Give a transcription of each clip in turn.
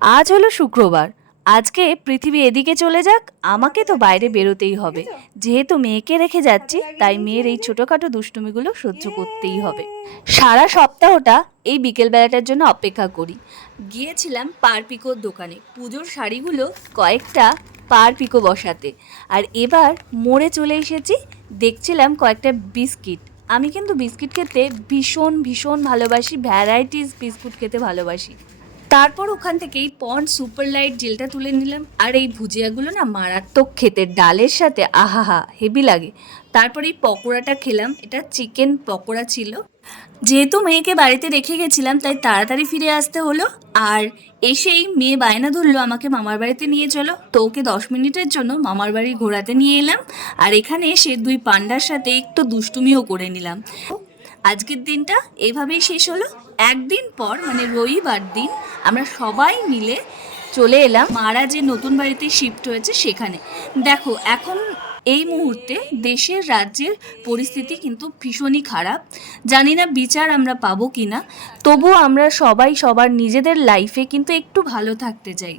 আজ হলো শুক্রবার। আজকে পৃথিবী এদিকে চলে যাক, আমাকে তো বাইরে বেরোতেই হবে। যেহেতু মেয়েকে রেখে যাচ্ছি, তাই মেয়ের এই ছোটোখাটো দুষ্টুমিগুলো সহ্য করতেই হবে। সারা সপ্তাহটা এই বিকেলবেলাটার জন্য অপেক্ষা করি। গিয়েছিলাম পারপিকোর দোকানে। পুজোর শাড়িগুলো কয়েকটা পারপিকো বসাতে। আর এবার মোড়ে চলে এসেছি, দেখছিলাম কয়েকটা বিস্কিট। আমি কিন্তু বিস্কিট খেতে ভীষণ ভীষণ ভালোবাসি, ভ্যারাইটিস বিস্কুট খেতে ভালোবাসি। তারপর ওখান থেকেই পন্ড সুপার লাইট জেলটা তুলে নিলাম। আর এই ভুজিয়াগুলো না মারাত্মক খেতে ডালের সাথে আহাহা, হেভি লাগে। তারপর এই পকোড়াটা খেলাম। এটা চিকেন পকোড়া ছিল। যেহেতু মেয়েকে বাড়িতে রেখে গেছিলাম, তাই তাড়াতাড়ি ফিরে আসতে হলো। আর এসেই মেয়ে বায়না ধরলো আমাকে, মামার বাড়িতে নিয়ে চলো। তো ওকে দশ মিনিটের জন্য মামার বাড়ি ঘোরাতে নিয়ে এলাম। আর এখানে এসে দুই পান্ডার সাথে একটু দুষ্টুমিও করে নিলাম। আজকের দিনটা এভাবেই শেষ হলো। একদিন পর মানে রবিবার দিন আমরা সবাই মিলে চলে এলাম। মারা যে নতুন বাড়িতে শিফট হয়েছে সেখানে। দেখো, এখন এই মুহূর্তে দেশের রাজ্যের পরিস্থিতি কিন্তু ভীষণই খারাপ। জানি না বিচার আমরা পাবো কি না তবুও আমরা সবাই সবার নিজেদের লাইফে কিন্তু একটু ভালো থাকতে চাই।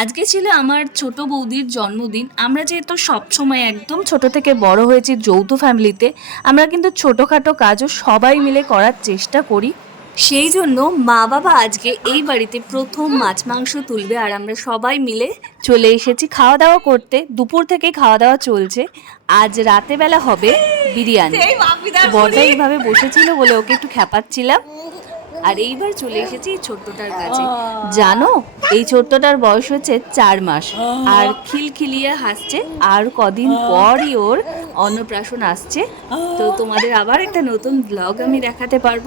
আজকে ছিল আমার ছোট বৌদির জন্মদিন। আমরা যেহেতু সবসময় একদম ছোট থেকে বড় হয়েছি যৌথ ফ্যামিলিতে আমরা কিন্তু ছোটোখাটো কাজও সবাই মিলে করার চেষ্টা করি। সেই জন্য মা বাবা আজকে এই বাড়িতে প্রথম মাছ মাংস তুলবে আর আমরা সবাই মিলে চলে এসেছি খাওয়া দাওয়া করতে। দুপুর থেকে খাওয়া দাওয়া চলছে। আজ রাতে বেলা হবে বিরিয়ানি। বড়দা এইভাবে বসেছিল বলে ওকে একটু খ্যাপাচ্ছিলাম। আর এইবার চলে এসেছি এই ছোট্টটার কাছে। জানো এই ছোট্টটার বয়স হচ্ছে চার মাস। আর খিলখিলিয়ে হাসছে। আর কদিন পরই ওর অন্নপ্রাশন আসছে। তো তোমাদের আবার একটা নতুন ব্লগ আমি দেখাতে পারব।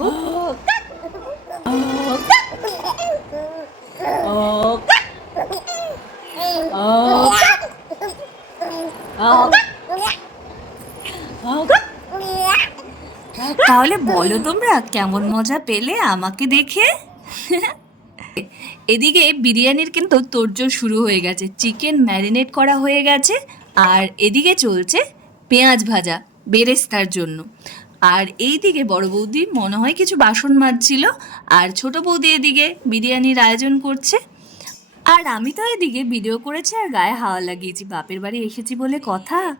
তাহলে বলো তোমরা, কেমন মজা পেলে আমাকে দেখে? এদিকে বিরিয়ানির কিন্তু তোড়জোড় শুরু হয়ে গেছে, চিকেন ম্যারিনেট করা হয়ে গেছে, আর এদিকে চলছে পেঁয়াজ ভাজা, বেরেস্তার জন্য। আর এইদিকে বড় বৌদি মনে হয় কিছু বাসন মাজছিল। আর ছোট বৌদি এদিকে বিরিয়ানির আয়োজন করছে। আর আমি তো এদিকে ভিডিও করেছি আর গায়ে হাওয়া লাগিয়েছি। বাপের বাড়ি এসেছি বলে কথা।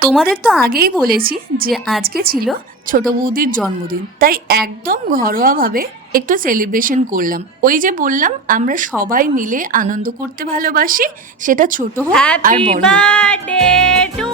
তোমাদের তো আগেই বলেছি যে আজকে ছিল ছোট বৌদির জন্মদিন। তাই একদম ঘরোয়াভাবে একটু সেলিব্রেশন করলাম। ওই যে বললাম আমরা সবাই মিলে আনন্দ করতে ভালোবাসি। সেটা ছোট হোক আর বড় হোক।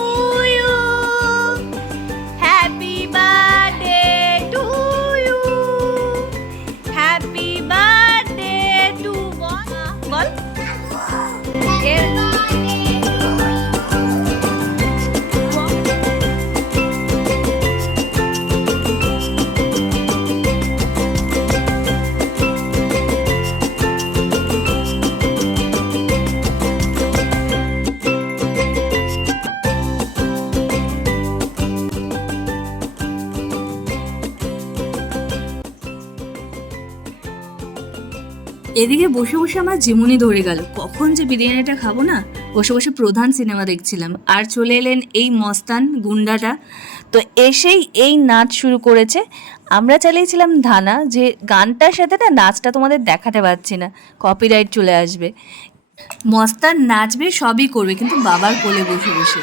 এদিকে বসে বসে আমার জীবনই ধরে গেল। কখন যে বিরিয়ানিটা খাব না? বসে বসে প্রধান সিনেমা দেখছিলাম। আর চলে এলেন এই মস্তান গুন্ডাটা। তো এসেই এই নাচ শুরু করেছে। আমরা চালিয়েছিলাম ধানা যে গানটার সাথে না নাচটা তোমাদের দেখাতে পারছি না। কপিরাইট চলে আসবে। মস্তান নাচবে, সবই করবে, কিন্তু বাবার কোলে বসে বসে।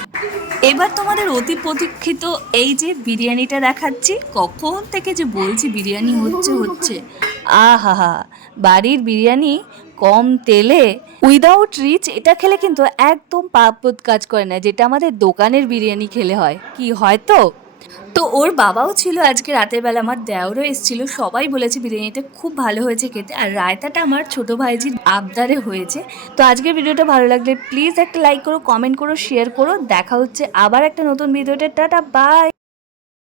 এবার তোমাদের অতি প্রতীক্ষিত এই যে বিরিয়ানিটা দেখাচ্ছি, কখন থেকে যে বলছি বিরিয়ানি হচ্ছে হচ্ছে। আহা বাড়ির বিরিয়ানি কম তেলে উইদাউট রিচ এটা খেলে কিন্তু একদম পাপদ কাজ করে না, যেটা আমাদের দোকানের বিরিয়ানি খেলে হয়। কি হয় তো? তো ওর বাবাও ছিল আজকে রাতের বেলা, আমার দেওরও এসেছিল, সবাই বলেছে বিরিয়ানিটা খুব ভালো হয়েছে খেতে, আর রায়তাটা আমার ছোটো ভাইজির আবদারে হয়েছে। তো আজকের ভিডিওটা ভালো লাগলে প্লিজ একটা লাইক করো কমেন্ট করো শেয়ার করো, দেখা হচ্ছে আবার একটা নতুন ভিডিওটা টাটা বাই